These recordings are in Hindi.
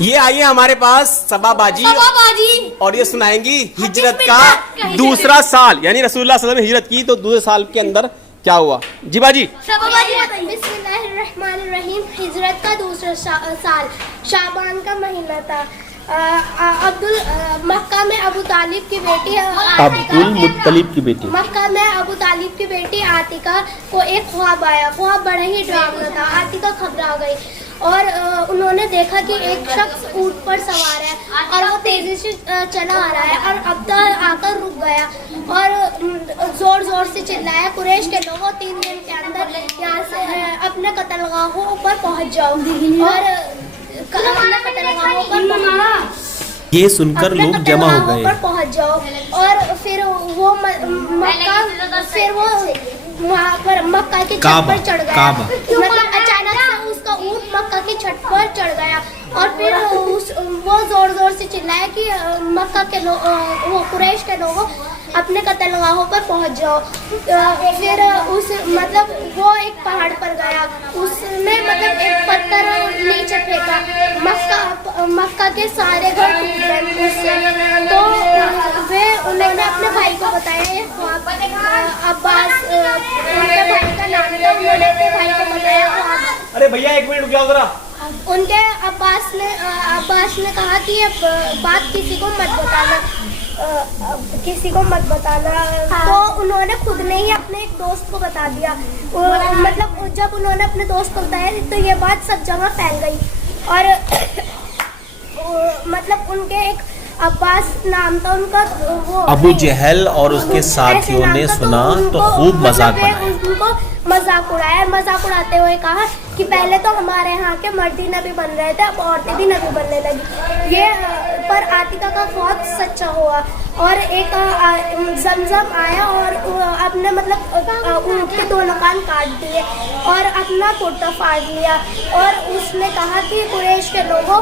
ये आई है हमारे पास सबा बाजी और ये सुनाएंगी हिजरत का दूसरा साल, यानी रसूलुल्लाह सल्लल्लाहु अलैहि वसल्लम हिजरत की तो दूसरे साल के अंदर क्या हुआ। जी बाजी। बिस्मिल्लाहिर्रहमानिर्रहीम। हिजरत का दूसरा साल शाबान का महीना था। मक्का में अबू तालिब की बेटी अब्दुल मुत्तलिब की बेटी मक्का में अबू तालिब की बेटी आतिका को एक ख्वाब आया। ख्वाब बड़ा ही डरावना था। आतिका घबरा गई और उन्होंने देखा कि एक शख्स ऊंट पर सवार है और वो तेजी से चला आ रहा है और अब आकर रुक गया और जोर जोर से चिल्लाया, कुरैश के लोगों 3 दिन के अंदर यहाँ से अपने कत्लगाहों पर पहुँच जाओ और अपने कत्लगाहों पर ये सुनकर लोग जमा हो गए। पहुँच जाओ और फिर वो वहाँ पर मक्का के छत पर चढ़ गया। मतलब अचानक से उसका ऊँट मक्का की छत पर चढ़ गया और फिर वो जोर जोर से चिल्लाया कि मक्का के वो कुरैश के लोगों अपने कत्लगाहों पर पहुंच जाओ। फिर मतलब वो एक पहाड़ पर गया, उसने मतलब एक पत्थर नीचे फेंका, मक्का के सारे घर टूट गए उससे। तो उन्होंने अपने भाई को बताया, अब्बास उनके भाई का नाम था, उन्होंने अपने भाई को बताया। अरे भैया 1 मिनट रुक जाओ जरा। उनके अब्बास ने कहा कि ये बात किसी को मत बताना। तो उन्होंने खुद ने ही अपने एक दोस्त को बता दिया। मतलब जब उन्होंने अपने दोस्त को बताया तो ये बात सब जगह फैल गई और मतलब उनके एक अब्बास नाम था उनका, वो अबू जहल और उसके साथियों ने सुना तो खूब मजाक बनाया। उनको मजाक उड़ाया। मजाक उड़ाते हुए कहा कि पहले तो हमारे यहाँ के मर्द ही नबी बन रहे थे, अब औरतें भी नबी बनने लगी। ये पर आतिका का बहुत सच्चा हुआ और एक जमजम आया और अपने मतलब उनके 2 कान काट दिए और अपना कुर्ता फाड़ लिया और उसने कहा कि कुरैश के लोगों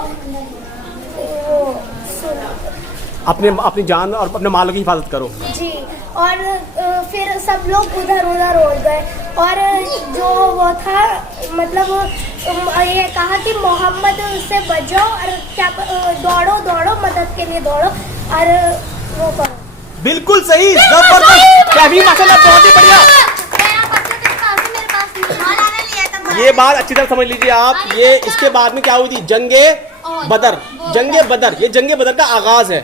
अपनी जान और अपने माल की हिफाजत करो। जी। और फिर सब लोग उधर उड़ गए और जो वो था मतलब ये कहा कि मोहम्मद से बचो और क्या दौड़ो मदद के लिए दौड़ो और वो करो। बिल्कुल सही, जबरदस्त, कैफी माशाल्लाह, बहुत ही बढ़िया। ये बात अच्छी तरह समझ लीजिए आप। ये इसके बाद में क्या हुई थी, जंगे बदर। ये जंगे बदर का आगाज है।